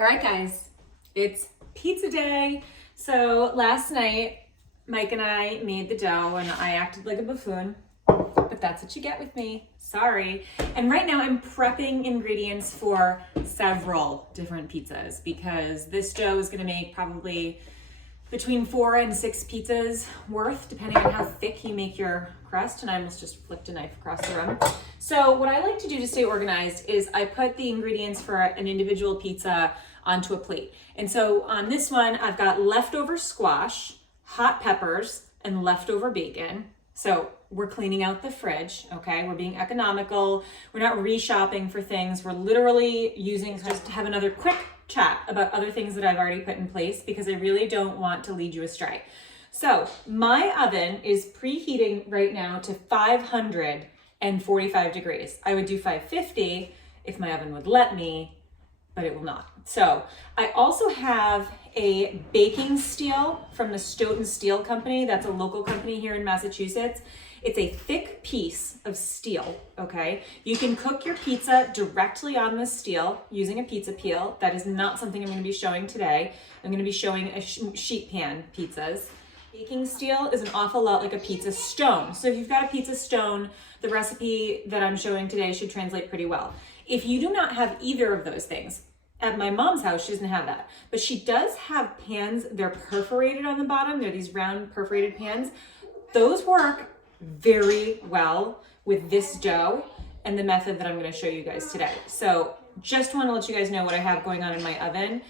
All right, guys, it's pizza day. So last night, Mike and I made the dough and I acted like a buffoon, but that's what you get with me. Sorry. And right now I'm prepping ingredients for several different pizzas because this dough is gonna make probably between 4 and 6 pizzas worth, depending on how thick you make your crust. And I almost just flipped a knife across the room. So what I like to do to stay organized is I put the ingredients for an individual pizza onto a plate. And so on this one, I've got leftover squash, hot peppers, and leftover bacon. So we're cleaning out the fridge, okay? We're being economical. We're not reshopping for things. We're literally using just to have another quick chat about other things that I've already put in place because I really don't want to lead you astray. So my oven is preheating right now to 545 degrees. I would do 550 if my oven would let me, but it will not. So I also have a baking steel from the Stoughton Steel Company. That's a local company here in Massachusetts. It's a thick piece of steel, okay? You can cook your pizza directly on the steel using a pizza peel. That is not something I'm gonna be showing today. I'm gonna be showing a sheet pan pizzas. Baking steel is an awful lot like a pizza stone. So if you've got a pizza stone, the recipe that I'm showing today should translate pretty well. If you do not have either of those things, at my mom's house, she doesn't have that, but she does have pans. They're perforated on the bottom. They're these round perforated pans. Those work very well with this dough and the method that I'm going to show you guys today. So just want to let you guys know what I have going on in my oven.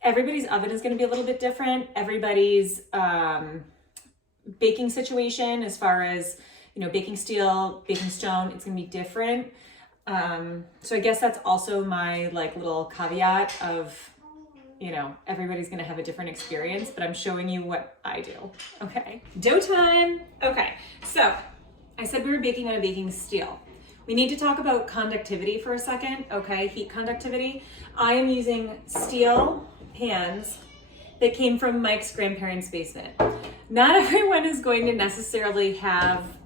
Everybody's oven is going to be a little bit different. Everybody's baking situation as far as, you know, baking steel, baking stone, it's going to be different. So I guess that's also my like little caveat of, you know, everybody's going to have a different experience, but I'm showing you what I do. Okay. Dough time. Okay. So I said we were baking on a baking steel. We need to talk about conductivity for a second. Okay. Heat conductivity. I am using steel pans that came from Mike's grandparents' basement. Not everyone is going to necessarily have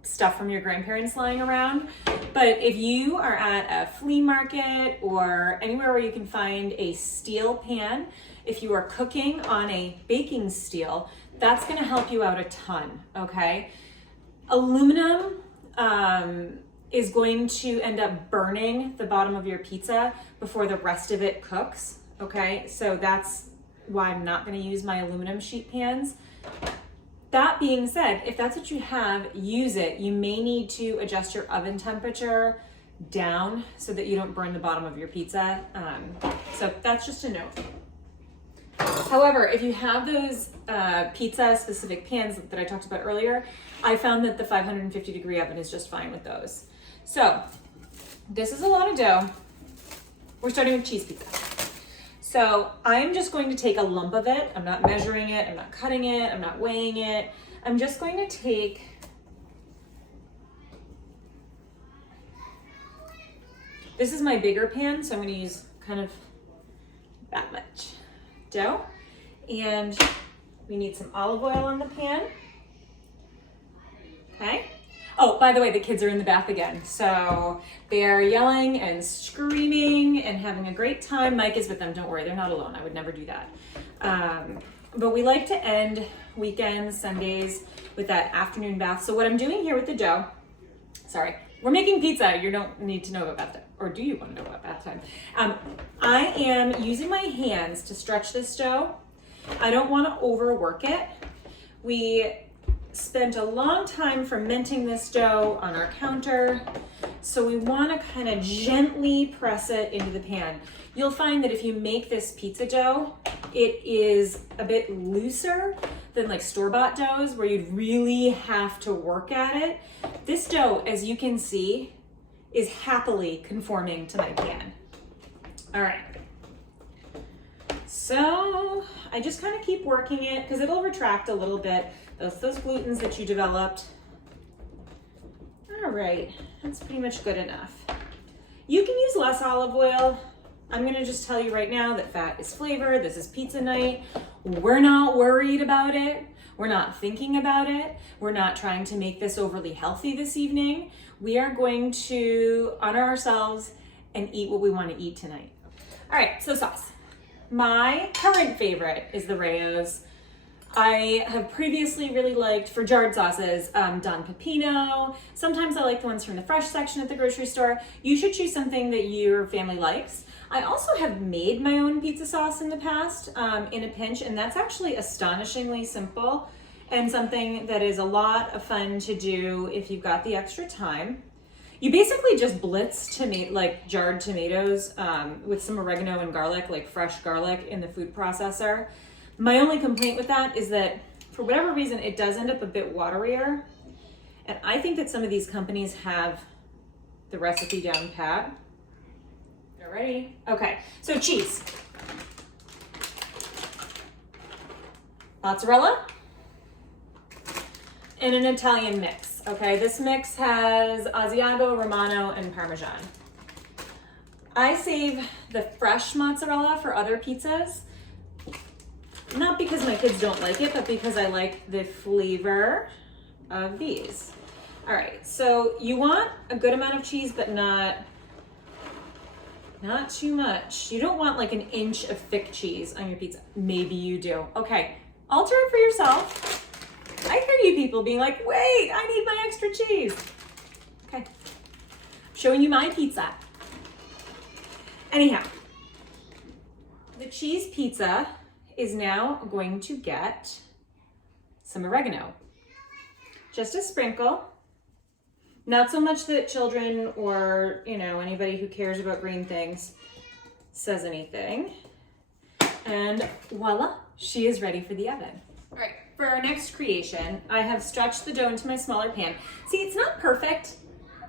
stuff from your grandparents lying around, but if you are at a flea market or anywhere where you can find a steel pan, if you are cooking on a baking steel, that's going to help you out a ton. Okay. Aluminum is going to end up burning the bottom of your pizza before the rest of it cooks. Okay, so that's why I'm not going to use my aluminum sheet pans. That being said, if that's what you have, use it. You may need to adjust your oven temperature down so that you don't burn the bottom of your pizza. So that's just a note. However, if you have those pizza specific pans that I talked about earlier, I found that the 550 degree oven is just fine with those. So this is a lot of dough. We're starting with cheese pizza. So I'm just going to take a lump of it. I'm not measuring it. I'm not cutting it. I'm not weighing it. I'm just going to take this is my bigger pan, so I'm going to use kind of that much dough. And we need some olive oil on the pan. Okay. Oh, by the way, the kids are in the bath again. So they're yelling and screaming and having a great time. Mike is with them. Don't worry, they're not alone. I would never do that. But we like to end weekends, Sundays with that afternoon bath. So what I'm doing here with the dough, sorry, we're making pizza. You don't need to know about bath time. Or do you want to know about bath time? I am using my hands to stretch this dough. I don't want to overwork it. We spent a long time fermenting this dough on our counter, so we want to kind of gently press it into the pan. You'll find that if you make this pizza dough, it is a bit looser than like store-bought doughs where you'd really have to work at it. This dough, as you can see, is happily conforming to my pan. All right. So I just kind of keep working it because it'll retract a little bit. Those glutens that you developed. All right, that's pretty much good enough. You can use less olive oil. I'm gonna just tell you right now that fat is flavor. This is pizza night. We're not worried about it. We're not thinking about it. We're not trying to make this overly healthy this evening. We are going to honor ourselves and eat what we want to eat tonight. All right, so sauce. My current favorite is the Rayo's. I have previously really liked, for jarred sauces, Don Pepino. Sometimes I like the ones from the fresh section at the grocery store. You should choose something that your family likes. I also have made my own pizza sauce in the past in a pinch, and that's actually astonishingly simple and something that is a lot of fun to do if you've got the extra time. You basically just blitz jarred tomatoes with some oregano and garlic, like fresh garlic in the food processor. My only complaint with that is that for whatever reason, it does end up a bit waterier. And I think that some of these companies have the recipe down pat. You ready? Okay, so cheese. Mozzarella and an Italian mix. Okay, this mix has Asiago, Romano, and Parmesan. I save the fresh mozzarella for other pizzas. Not because my kids don't like it, but because I like the flavor of these. All right, so you want a good amount of cheese, but not too much. You don't want like an inch of thick cheese on your pizza. Maybe you do. Okay, alter it for yourself. I hear you people being like, wait, I need my extra cheese. Okay, showing you my pizza. Anyhow, the cheese pizza is now going to get some oregano. Just a sprinkle. Not so much that children or, anybody who cares about green things says anything. And voila, she is ready for the oven. All right, for our next creation, I have stretched the dough into my smaller pan. See, it's not perfect,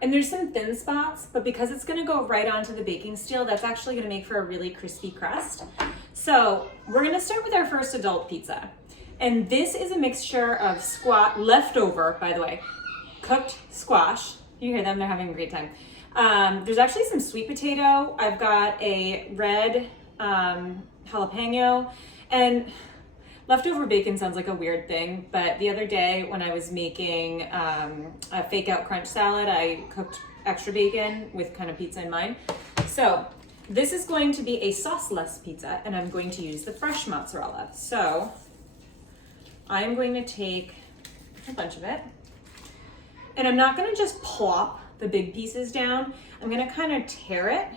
and there's some thin spots, but because it's gonna go right onto the baking steel, that's actually gonna make for a really crispy crust. So we're gonna start with our first adult pizza. And this is a mixture of leftover, by the way, cooked squash. You hear them, they're having a great time. There's actually some sweet potato. I've got a red jalapeno, and leftover bacon sounds like a weird thing, but the other day when I was making a fake out crunch salad, I cooked extra bacon with kind of pizza in mind. So this is going to be a sauceless pizza, and I'm going to use the fresh mozzarella. So I'm going to take a bunch of it, and I'm not going to just plop the big pieces down. I'm going to kind of tear it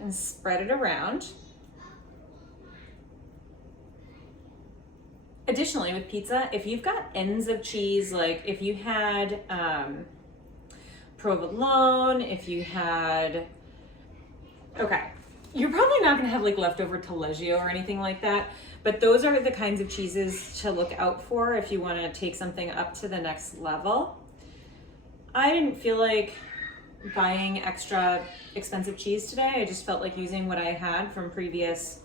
and spread it around. Additionally, with pizza, if you've got ends of cheese, like if you had provolone, if you had, okay, you're probably not gonna have like leftover taleggio or anything like that, but those are the kinds of cheeses to look out for if you wanna take something up to the next level. I didn't feel like buying extra expensive cheese today. I just felt like using what I had from previous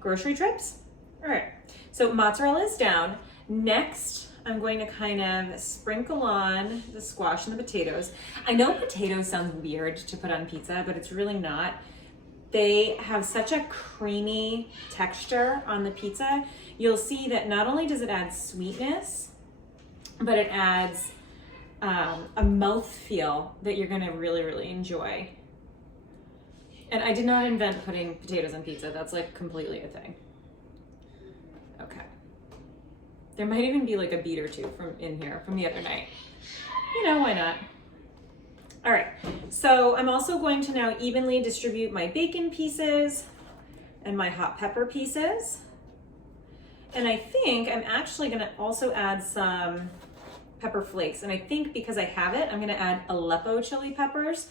grocery trips. All right, so mozzarella is down. Next, I'm going to kind of sprinkle on the squash and the potatoes. I know potatoes sound weird to put on pizza, but it's really not. They have such a creamy texture on the pizza. You'll see that not only does it add sweetness, but it adds a mouthfeel that you're gonna really, really enjoy. And I did not invent putting potatoes on pizza. That's like completely a thing. Okay. There might even be like a beet or two from in here from the other night. Why not? All right, so I'm also going to now evenly distribute my bacon pieces and my hot pepper pieces. And I think I'm actually gonna also add some pepper flakes. And I think because I have it, I'm gonna add Aleppo chili peppers.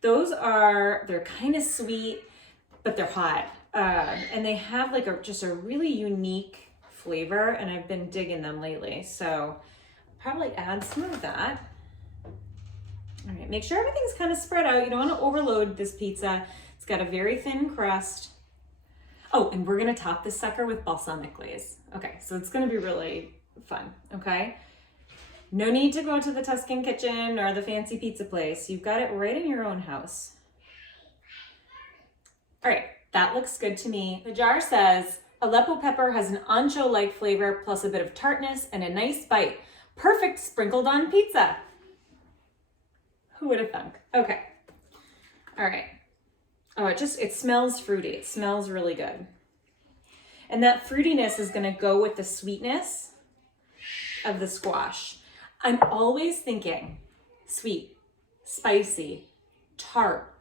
They're kind of sweet, but they're hot. And they have like just a really unique flavor, and I've been digging them lately. So probably add some of that. All right, make sure everything's kind of spread out. You don't want to overload this pizza. It's got a very thin crust. Oh, and we're gonna top this sucker with balsamic glaze. Okay, so it's gonna be really fun, okay? No need to go to the Tuscan kitchen or the fancy pizza place. You've got it right in your own house. All right, that looks good to me. The jar says, Aleppo pepper has an ancho-like flavor plus a bit of tartness and a nice bite. Perfect sprinkled on pizza. Who would have thunk? Okay. All right. Oh, it smells fruity. It smells really good. And that fruitiness is gonna go with the sweetness of the squash. I'm always thinking sweet, spicy, tart,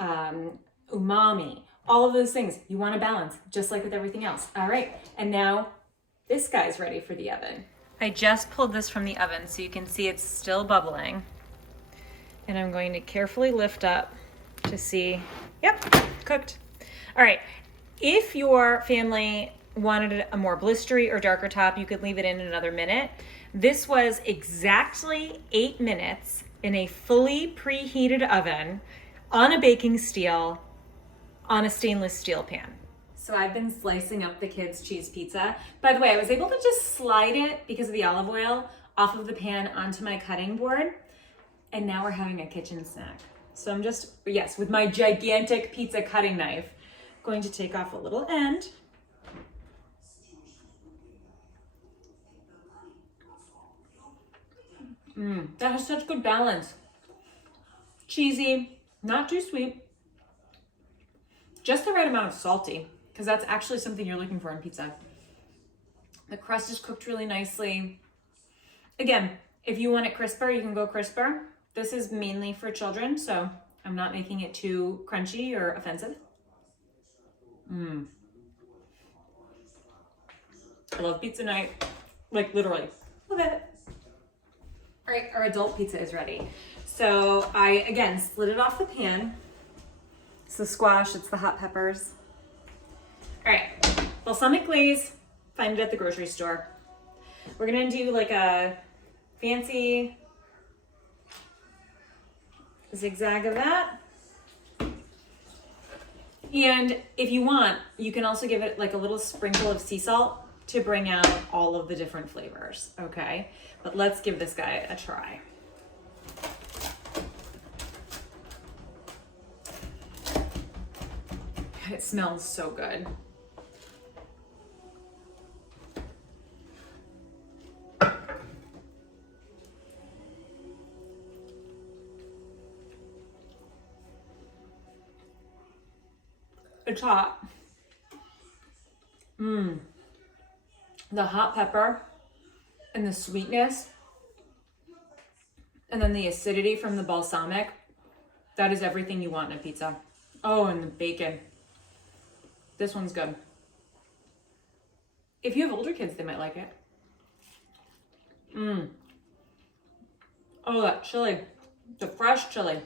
umami, all of those things. You want to balance, just like with everything else. All right, and now this guy's ready for the oven. I just pulled this from the oven so you can see it's still bubbling. And I'm going to carefully lift up to see, yep, cooked. All right, if your family wanted a more blistery or darker top, you could leave it in another minute. This was exactly 8 minutes in a fully preheated oven on a baking steel on a stainless steel pan. So I've been slicing up the kids' cheese pizza. By the way, I was able to just slide it because of the olive oil off of the pan onto my cutting board. And now we're having a kitchen snack. So I'm just, yes, with my gigantic pizza cutting knife, going to take off a little end. That has such good balance. Cheesy, not too sweet. Just the right amount of salty, because that's actually something you're looking for in pizza. The crust is cooked really nicely. Again, if you want it crisper, you can go crisper. This is mainly for children, so I'm not making it too crunchy or offensive. I love pizza night, like literally, love it. All right, our adult pizza is ready. So I, again, slid it off the pan. It's the squash, it's the hot peppers. All right, balsamic glaze, find it at the grocery store. We're gonna do like a fancy zigzag of that. And if you want, you can also give it like a little sprinkle of sea salt to bring out all of the different flavors, okay? But let's give this guy a try. It smells so good. It's hot. The hot pepper and the sweetness and then the acidity from the balsamic, that is everything you want in a pizza. Oh, and the bacon. This one's good. If you have older kids, they might like it. Oh, that chili, the fresh chili.